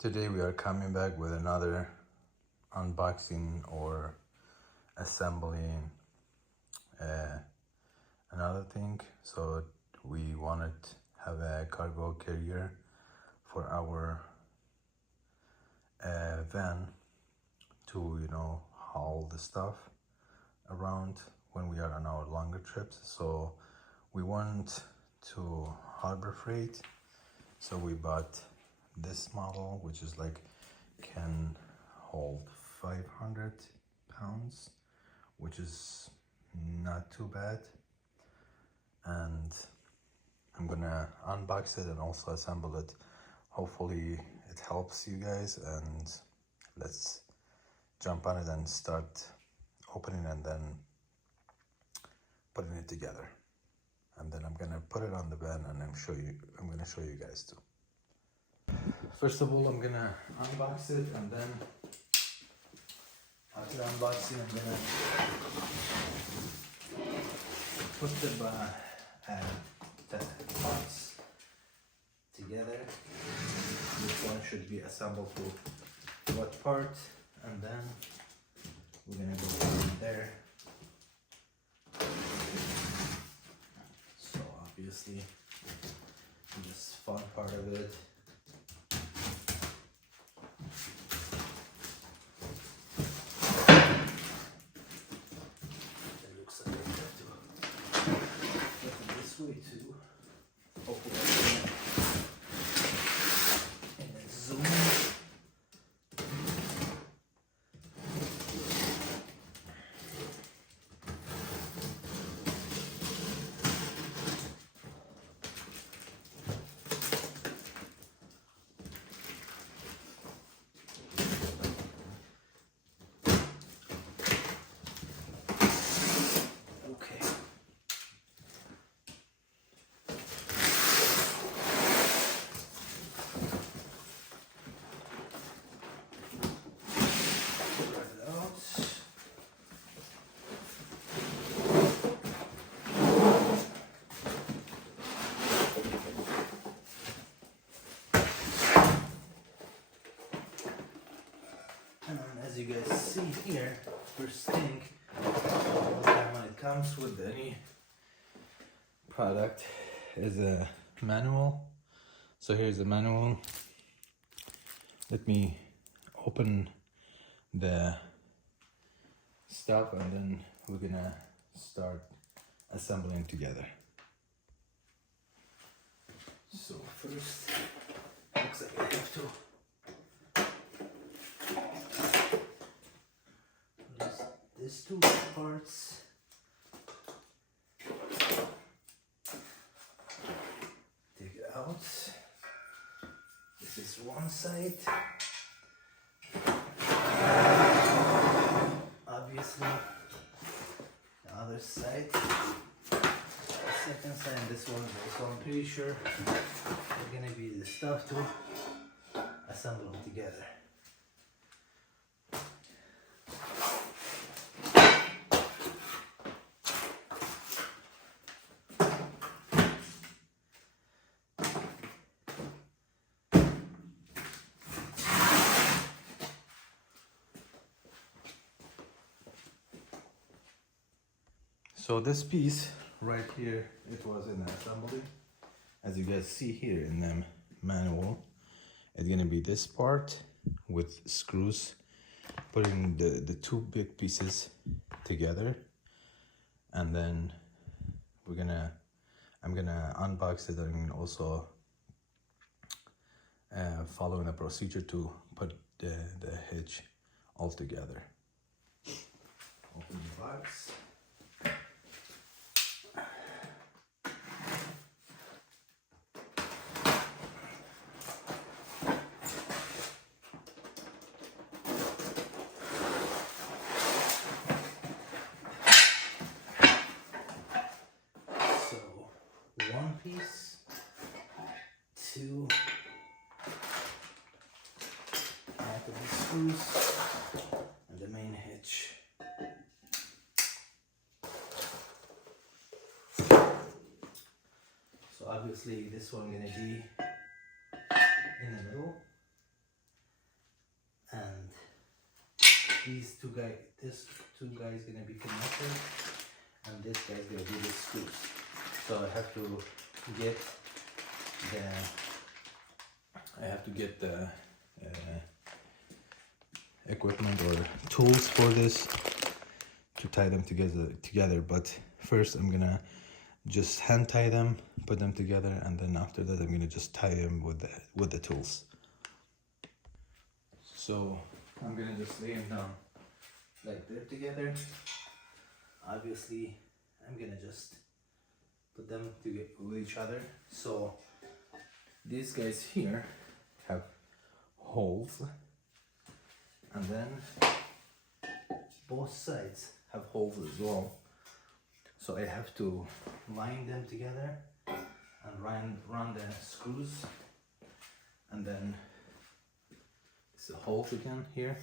Today we are coming back with another unboxing or assembling another thing. So we wanted to have a cargo carrier for our van to haul the stuff around when we are on our longer trips. So we want to harbor freight, so we bought this model, which is like can hold 500 pounds, which is not too bad. And I'm gonna unbox it and also assemble it. Hopefully it helps you guys, and let's jump on it and start opening and then putting it together. And then I'm gonna put it on the van and I'm gonna show you guys too. First of all, I'm gonna unbox it, and then after unboxing, I'm gonna put the parts together. This one should be assembled to what part, and then we're gonna go from there. So obviously, this fun part of it. Way too. Hopefully and then zoom. Okay. And as you guys see here, first thing, when it comes with any product, is a manual. So here's the manual. Let me open the stuff and then we're gonna start assembling together. So first, looks like I have to these two parts. Take it out. This is one side. Obviously, the other side. The second side, and this one. So I'm pretty sure they're gonna be the stuff to assemble them together. So this piece right here, it was in the assembly. As you guys see here in the manual, it's gonna be this part with screws, putting the two big pieces together, and then I'm gonna unbox it and also following a procedure to put the hitch all together. Open the box. One piece, two out of the screws, and the main hitch. So obviously this one gonna be in the middle, these two guys, this two guys gonna be connected, and this guy's gonna be the screws. So I have to get the equipment or tools for this to tie them together. But first I'm gonna just hand tie them, put them together, and then after that I'm gonna just tie them with the tools. So I'm gonna just lay them down like they're together. Obviously I'm gonna just put them together with each other. So these guys here have holes, and then both sides have holes as well. So I have to line them together and run the screws, and then it's the holes again here.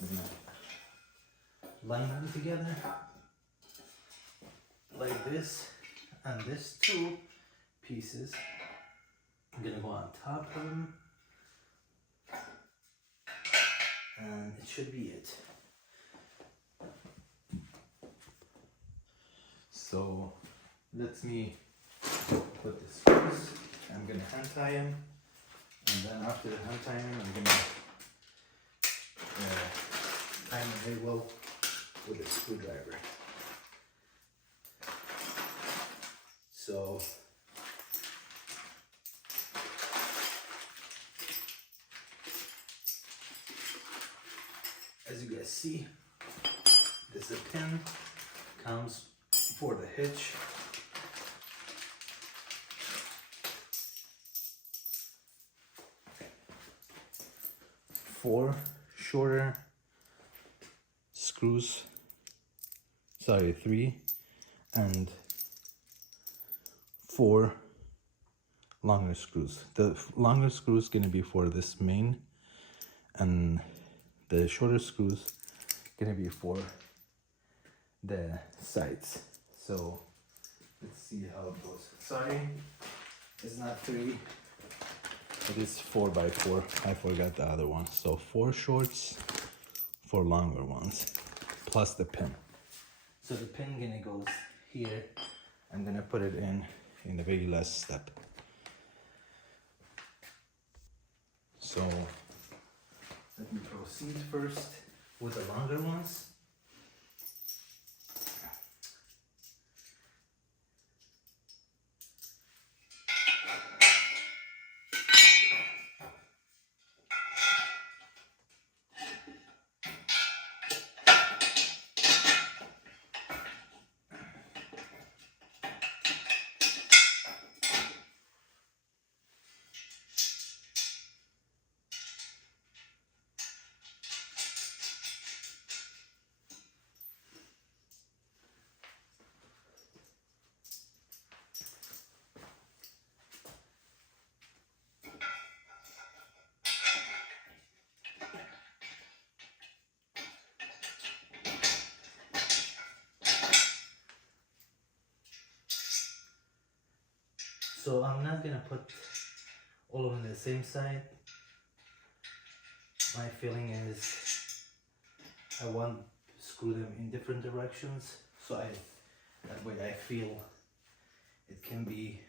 I'm gonna line them together like this, and these two pieces I'm gonna go on top of them, and it should be it. So let me put the screws. I'm gonna hand tie them, and then after the hand tying, I'm gonna tie them very well with a screwdriver. So as you guys see, this pin comes for the hitch. Four shorter screws, sorry, 3, and 4 longer screws. The longer screw is going to be for this main, and the shorter screws going to be for the sides. So let's see how it goes. Sorry, it's not 3, it is 4x4. I forgot the other one. So 4 shorts, 4 longer ones, plus the pin. So the pin gonna go here. I'm gonna put it in the very last step. So let me proceed first with the longer ones. So I'm not gonna put all of them on the same side. My feeling is I want to screw them in different directions, so that way I feel it can be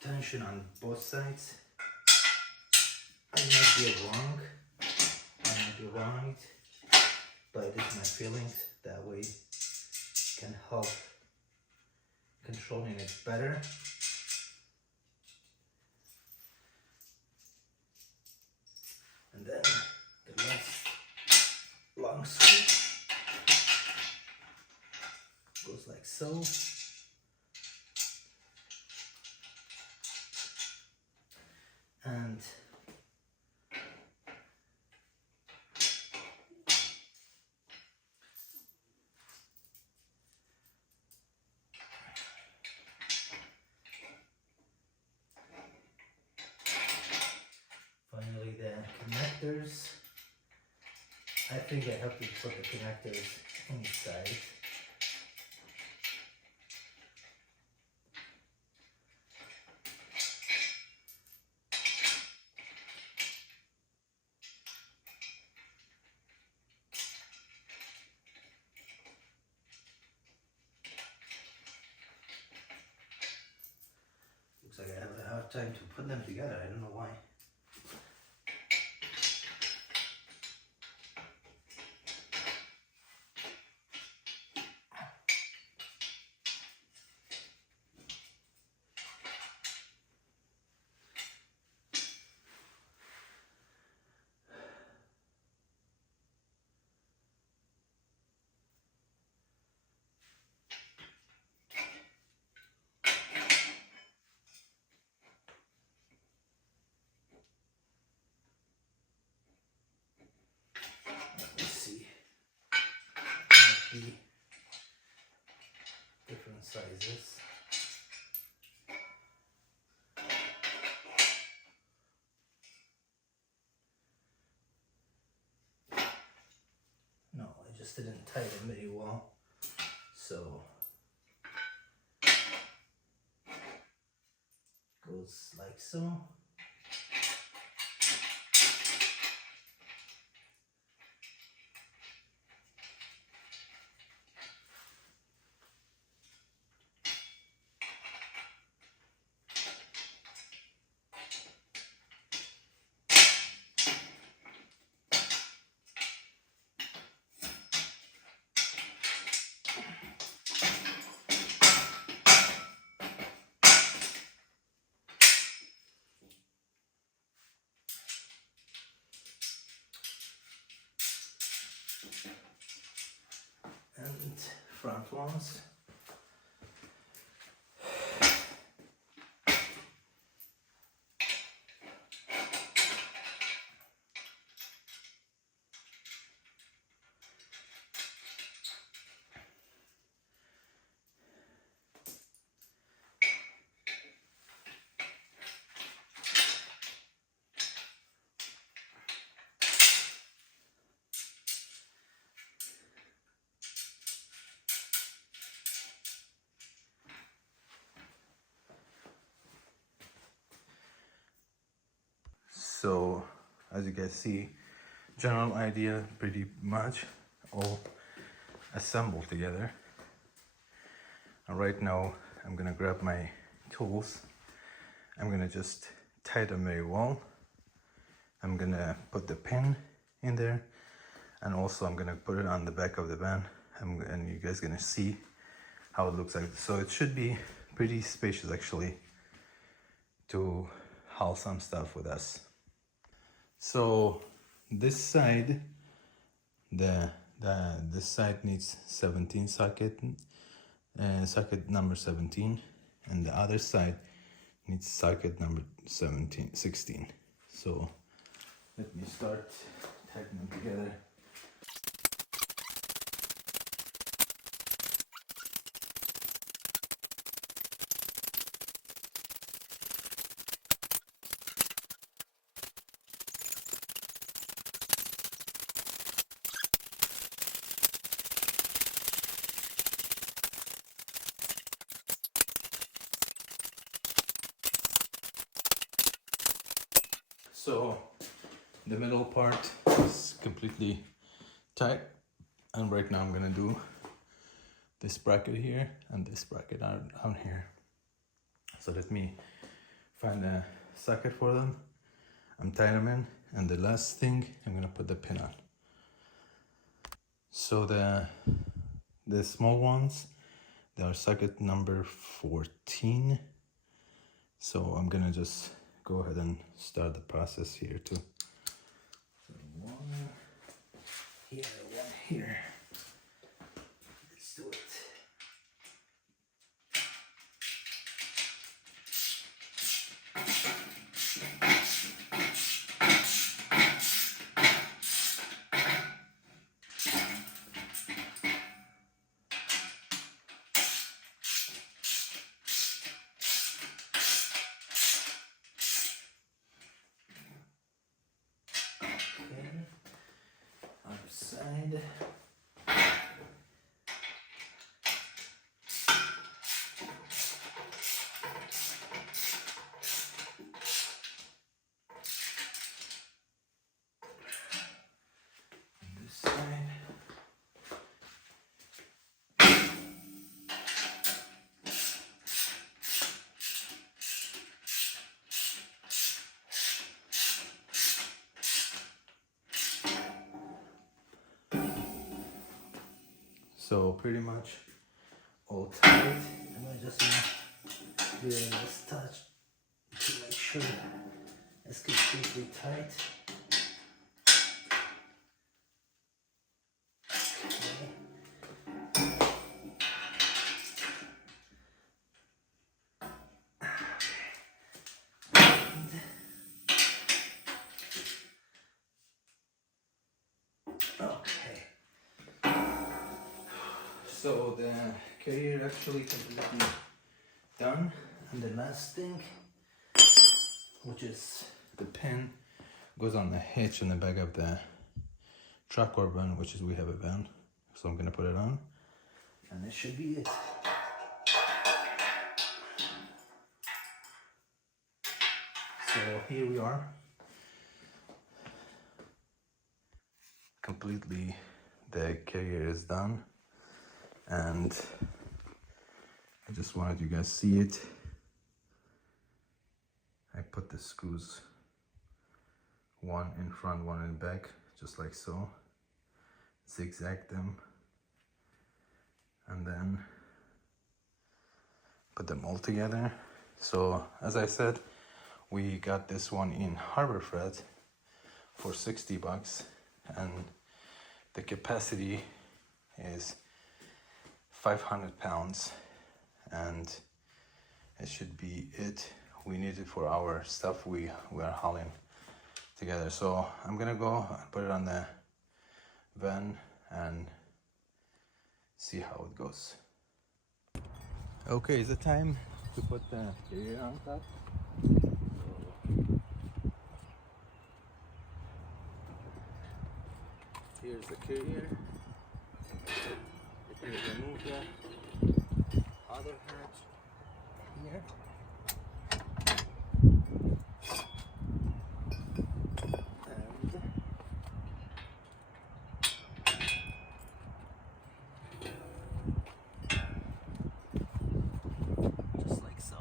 tension on both sides. I might be wrong, but it is my feelings. That way can help controlling it better. And then the last long screw goes like so. And finally the connectors. I think I have to put the connectors inside. tough time to put them together. I don't know why. Let's see. Might be different sizes. No, I just didn't tie them very well. So goes like so. And front ones. So as you guys see, general idea pretty much all assembled together. And right now I'm gonna grab my tools. I'm gonna just tie them very well. I'm gonna put the pin in there, and also I'm gonna put it on the back of the van, and you guys gonna see how it looks like. So it should be pretty spacious actually to haul some stuff with us. So this side, this side needs 17 socket, socket number 17, and the other side needs socket number 16. So let me start tagging them together. So the middle part is completely tight, and right now I'm gonna do this bracket here and this bracket down here. So let me find a socket for them. I'm tying them in, and the last thing I'm gonna put the pin on. So the small ones, they are socket number 14. So I'm gonna just go ahead and start the process here too. So one here, one here. Let's do it. Okay. Other side. This side. So pretty much all tight. And I just do this touch to make sure it's completely tight. Okay. So the carrier actually completely done, and the last thing, which is the pin, goes on the hitch in the back of the truck or van, which is we have a van. So I'm gonna put it on, and this should be it. So here we are. Completely, the carrier is done, and I just wanted you guys to see it. I put the screws, one in front, one in back, just like so. Zigzag them, and then put them all together. So as I said, we got this one in Harbor Freight for 60 bucks, and the capacity is 500 pounds, and it should be it. We need it for our stuff we are hauling together. So I'm gonna go and put it on the van and see how it goes. Okay, is it time to put the carrier on top? Here's the carrier. If you remove the other hatch here. Just like so.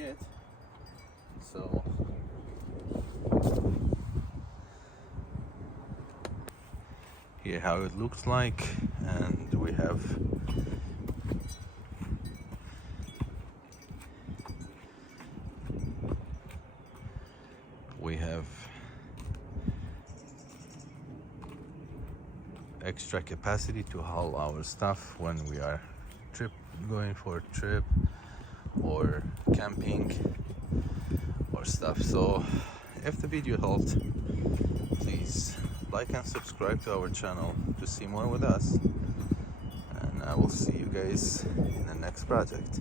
It. So here how it looks like, and we have extra capacity to haul our stuff when we are going for a trip or camping or stuff. So if the video helped, please like and subscribe to our channel to see more with us, and I will see you guys in the next project.